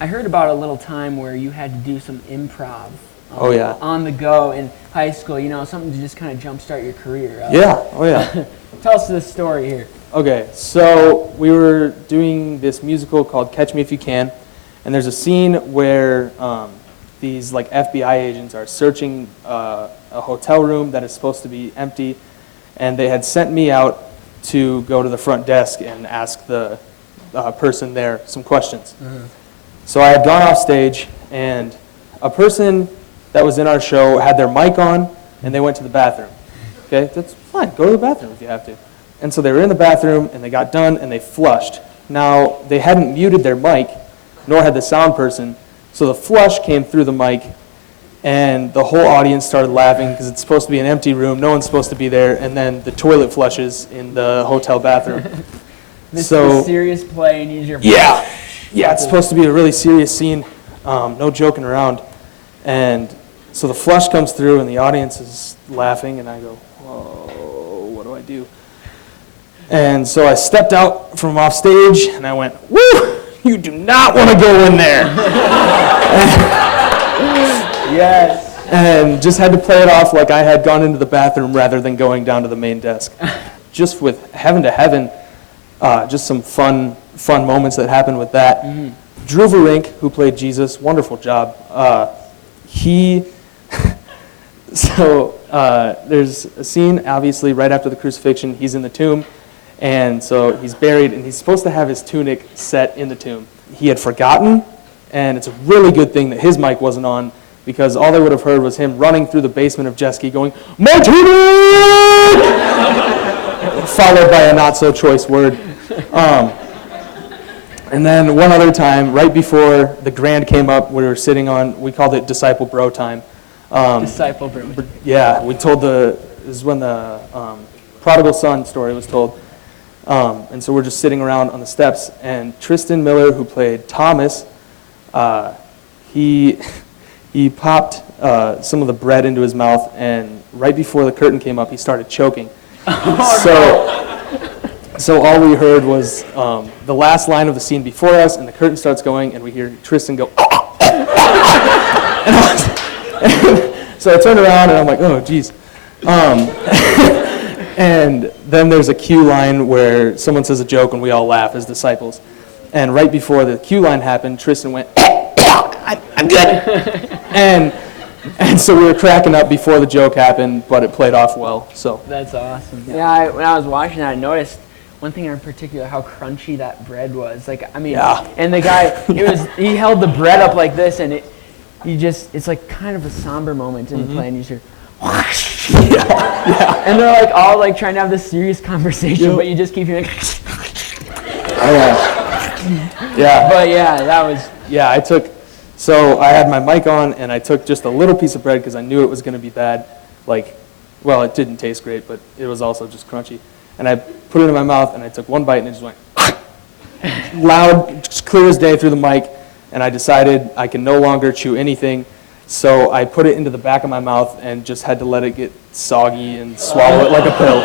I heard about a little time where you had to do some improv. Oh, yeah. On the go in high school, something to just kind of jumpstart your career. Yeah, oh yeah. Tell us this story here. Okay, so we were doing this musical called Catch Me If You Can, and there's a scene where these like FBI agents are searching a hotel room that is supposed to be empty, and they had sent me out to go to the front desk and ask the person there some questions. Mm-hmm. So I had gone off stage, and a person that was in our show had their mic on, and they went to the bathroom. Okay, that's fine. Go to the bathroom if you have to. And so they were in the bathroom, and they got done, and they flushed. Now, they hadn't muted their mic, nor had the sound person, so the flush came through the mic, and the whole audience started laughing because it's supposed to be an empty room, no one's supposed to be there, and then the toilet flushes in the hotel bathroom. This is a serious play, and use your voice. Yeah, it's supposed to be a really serious scene, no joking around. And so the flush comes through, and the audience is laughing, and I go, whoa, what do I do? And so I stepped out from off stage, and I went, woo, you do not want to go in there. Yes. And just had to play it off like I had gone into the bathroom rather than going down to the main desk. Just with Heaven to Heaven, just some fun moments that happened with that. Mm-hmm. Drew Verink, who played Jesus, wonderful job. There's a scene, obviously, right after the crucifixion. He's in the tomb, and so he's buried, and he's supposed to have his tunic set in the tomb. He had forgotten, and it's a really good thing that his mic wasn't on, because all they would have heard was him running through the basement of Jet Ski going, "My tunic!" followed by a not-so-choice word. And then one other time, right before the grand came up, we were sitting on, we called it Disciple Bro time. Disciple Bro. Yeah, this is when the prodigal son story was told. And so we're just sitting around on the steps, and Tristan Miller, who played Thomas, he popped some of the bread into his mouth, and right before the curtain came up, he started choking. So all we heard was the last line of the scene before us, and the curtain starts going, and we hear Tristan go, so I turned around, and I'm like, oh, geez. And then there's a cue line where someone says a joke, and we all laugh as disciples. And right before the cue line happened, Tristan went, I'm good. And so we were cracking up before the joke happened, but it played off well. So that's awesome. Yeah, when I was watching that, I noticed one thing in particular, how crunchy that bread was. And the guy, he held the bread up like this, and it's like kind of a somber moment in the play, and you hear, whoosh. Yeah. And they're like all like trying to have this serious conversation, but you just keep hearing. Yeah. But yeah, that was. Yeah, so I had my mic on, and I took just a little piece of bread because I knew it was going to be bad. It didn't taste great, but it was also just crunchy. And I put it in my mouth, and I took one bite, and it just went loud, just clear as day through the mic, and I decided I can no longer chew anything, so I put it into the back of my mouth and just had to let it get soggy and swallow it like a pill.